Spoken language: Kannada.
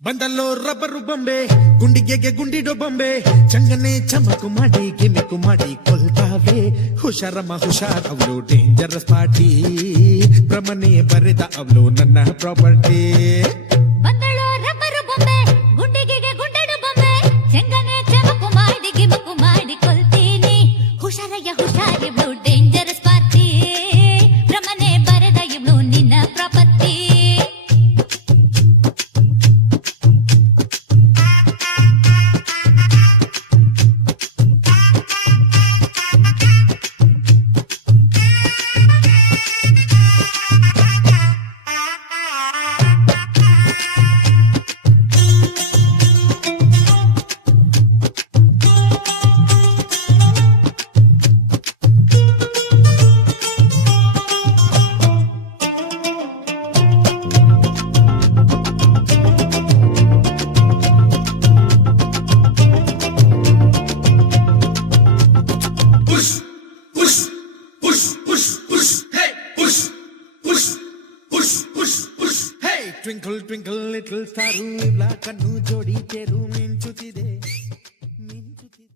ಬಂದಲ್ಲೋ ರಬ್ಬರು ಬೊಂಬೆ ಗುಂಡಿಗೆಗೆ ಗುಂಡಿಡೋ ಬೊಂಬೆ ಚಂಗನೆ ಚಮಕು ಮಾಡಿ ಗಿಮಿಕು ಮಾಡಿ ಕೊಲ್ತಾವೆ ಹುಷಾರಮ್ಮ ಹುಷಾರ್ ಅವಳು ಡೇಂಜರಸ್ ಪಾರ್ಟಿ ಭ್ರಮನೆ ಬರೆದ ಅವಳು ನನ್ನ ಪ್ರಾಪರ್ಟಿ ಬಂದಳೋ ರಬ್ಬರು ಬೊಂಬೆ ಗುಂಡಿಗೆಗೆ ಗುಂಡಿಡೋ ಬೊಂಬೆ ಚಂಗನೆ ಚಮಕು ಮಾಡಿ ಗಿಮಿಕು ಮಾಡಿ ಕೊಲ್ತೀನಿ ಹುಷಾರಯ್ಯ ಹುಷಾರ್ ಇವಳು ಡೇಂಜರಸ್ ಪಾರ್ಟಿ ಭ್ರಮನೆ ಬರೆದ ಇವಳು ನಿನ್ನ property twinkle twinkle little star ಇವ್ಳ ಕಣ್ಣು ಜೋಡಿ ತೇರು ಮಿಂಚುತ್ತಿದೆ